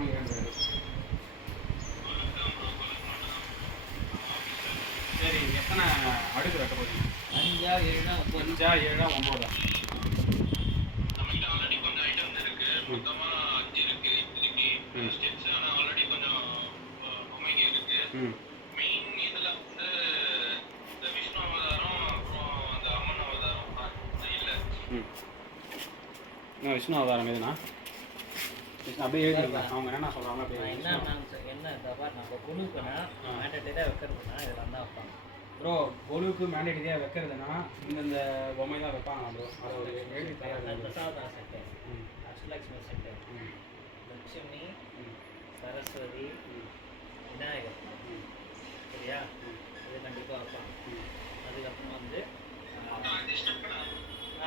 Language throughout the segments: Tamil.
காமிக்கிறேன். சரி, எத்தனை அடுக்கு வைக்க போறீங்க? 5 7 5 7 9. நம்மகிட்ட ஆல்ரெடி கொஞ்சம் ஐட்டம்ஸ் இருக்கு. மொத்தமா 5 இருக்கு இப்போதைக்கு. ஸ்டெப்ஸ் ஆனா ஆல்ரெடி கொஞ்சம் பொம்மைங்க இருக்கு. மெயின் இதுல வந்து இந்த விஷ்ணு அவதாரம் அப்புறம் அந்த அம்மன் அவதாரம் இல்ல. விஷ்ணு அவதாரம் எதுனா அப்படியே எழுதிருக்கேன். அவங்க என்ன சொல்றாங்க அப்படியே என்ன தபார் நம்ம குழுக்குனா மேண்டேட்டரியாக வைக்கிறதுனா இதெல்லாம் தான் வைப்பாங்க. ப்ரோ கொலுக்கு மேண்டேட்டரியாக வைக்கிறதுனா இந்த பொம்மை தான் வைப்பாங்க ப்ரோ. அதை ஒரு எழுதி தயார் பிரசாதா செட்டு, அஷ்டலட்சுமி செட்டு, லட்சுமி, சரஸ்வதி, விநாயகர், சரியா? இது கண்டிப்பாக வைப்பாங்க. அதுக்கப்புறம் வந்து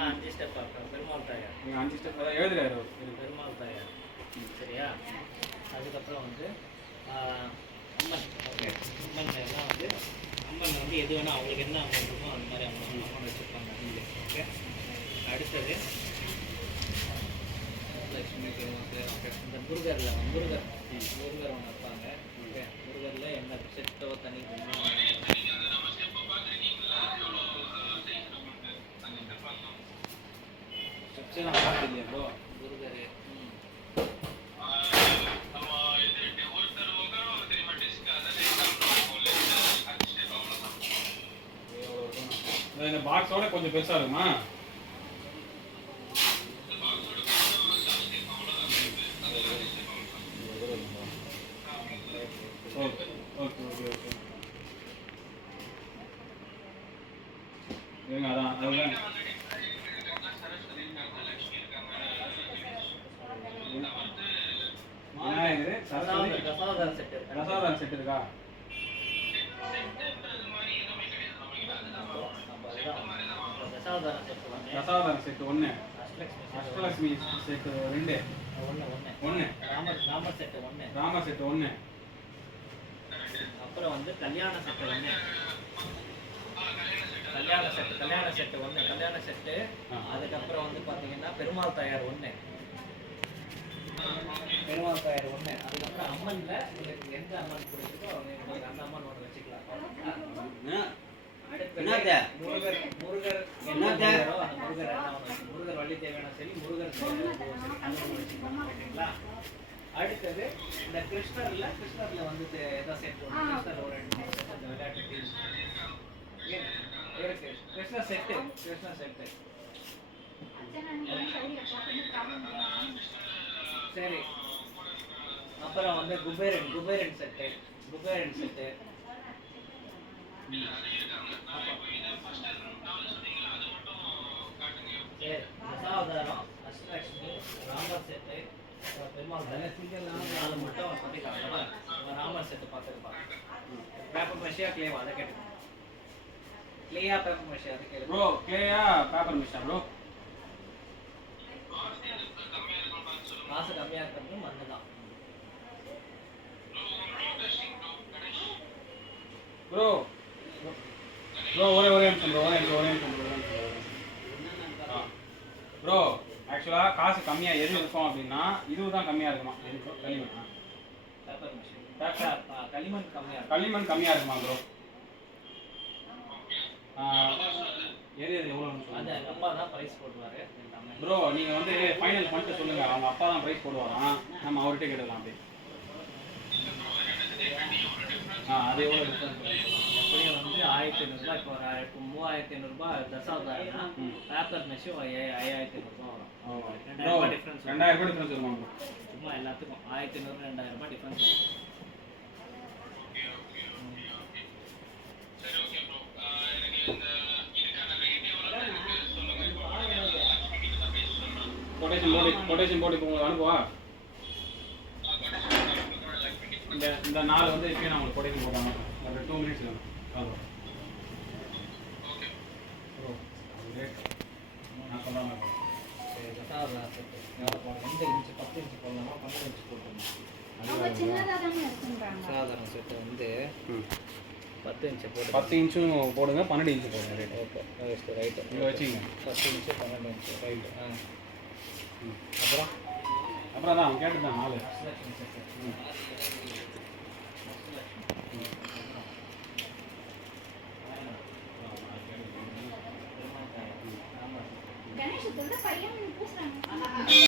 5 ஸ்டெப் பார்ப்பேன். பெருமாள் தாயார், நீங்கள் 5 ஸ்டெப் அதான் எழுதுறாரு பெருமாள் தாயார், சரியா? அதுக்கப்புறம் வந்து அம்மன். ஓகே, அம்மன் எல்லாம் வந்து அம்மன் வந்து எது வேணால் அவங்களுக்கு என்ன அம்மன் இருக்குமோ அந்த மாதிரி அம்மன் வச்சுருப்பாங்க. ஓகே, அடுத்தது லட்சுமி பெருமாள். ஓகே, இந்த முருகர் ஒன்று வைப்பாங்க. ஓகே, முருகரில் என்ன செட்டோ தனி ஸ்டெப்ஸ்லாம் பார்த்து இல்லையா ப்ரோ? முருகர் இந்த பாக்ஸோட கொஞ்சம் பெருசா இருக்குமா? Okay okay okay okay. இருங்க, அதான் அதுதான் விநாயகர், சரஸ்வதி, ரசாதாரம் செட் இருக்கா? ரசாதாரம் set 1, Ashtalakshmi set 2, 1 Ramar set 1, Ramar set 1. அப்புறம் வந்து கல்யாண செட்டு 1, கல்யாண செட்டு. அதுக்கப்புறம் வந்து பார்த்தீங்கன்னா பெருமாள் தாயார் 1, அதுக்கப்புறம் அம்மன்ல உங்களுக்கு எந்த அம்மன் பிடிச்சிருக்கோ உங்களுக்கு அந்த அம்மன் ஒன்று வச்சுக்கலாம். முருகர் முருகர் வள்ளி தேவையான சரி, முருகர் வச்சுக்கலாம். ஓகேங்களா? அடுத்தது இந்த கிருஷ்ணர்ல வந்து எதாவது செட் கிருஷ்ணர் ஒரு 2 அந்த விளையாட்டு இருக்கு. கிருஷ்ணர் செட்டு சரி. அப்புறம் வந்து குபேரன் செட்டு சரி. தசாவதாரம், அஷ்டலட்சுமி, ராமர் செட்டு, பெருமாள் அது மட்டும் பண்ணிக்கலாம். ராமர் செட்டு பார்த்துருப்பாங்க. பேப்பர் மஷியா கிளேவா அதை கேட்டு கிளேயா பேப்பர் மஷியா அதை கேட்டு ப்ரோ. கிளேயா பேப்பர் மிஷா ப்ரோ? காசு கம்மியாக இருக்கிறது மண்ணு தான் ப்ரோ. ஒரே நிமிஷம் ப்ரோ. ஆக்சுவலாக காசு கம்மியாக எது இருக்கும் அப்படின்னா இதுதான் கம்மியாக இருக்குமா? களிமண் கம்மியாக இருக்குமா ப்ரோ? எது எவ்வளோ அப்பா தான் ப்ரைஸ் போடுவார் ப்ரோ. நீங்கள் வந்து ஃபைனல் பண்ணிட்டு சொல்லுங்கள். அவங்க அப்பா தான் ப்ரைஸ் போடுவாராம். நம்ம அவர்கிட்ட கேட்டுக்கலாம் அப்படி. அது எவ்வளோ டிஃப்ரென்ஸ்? எப்படியும் வந்து 1500 இப்போ 3500 தசாவதாரம்னா பேப்பர் மெஷின் 5500 வரும். 2000 டிஃப்ரென்ஸ். 2000 டிஃப்ரென்ஸ் வருமா ப்ரோ? சும்மா எல்லாத்துக்கும் 1500 2000 டிஃப்ரென்ஸ் வரும். கொட்டேஷன் போர்டு இப்போ உங்களுக்கு அனுப்புவா? இந்த நாள் வந்து இப்போ நான் உங்களுக்கு கொட்டேஷன் போட்டாங்க. ஒரு 2 மினிட்ஸ் வேணும். நான் சொல்கிறேன். 2 இன்ச்சு 10 இன்ச்சு போடலாமா 12 இன்ச்சு போட்டுருந்தோம். சாதாரண செட்டு வந்து 10 இன்ச்சு போட்டு 10 இன்ச்சும் போடுங்க, 12 இன்ச்சு போடுங்க. ரைட். Okay, right. இங்கே வச்சுங்க. 10 இன்ச்சு 12 இன்ச்சு ரைட்டு. அப்புறம் அப்புறம் தான் அவன் கேட்டுதான் 4. அஷ்டலட்சுமி சரி ம். கணேஷ் சொல்ற பையன் பூசுறாங்க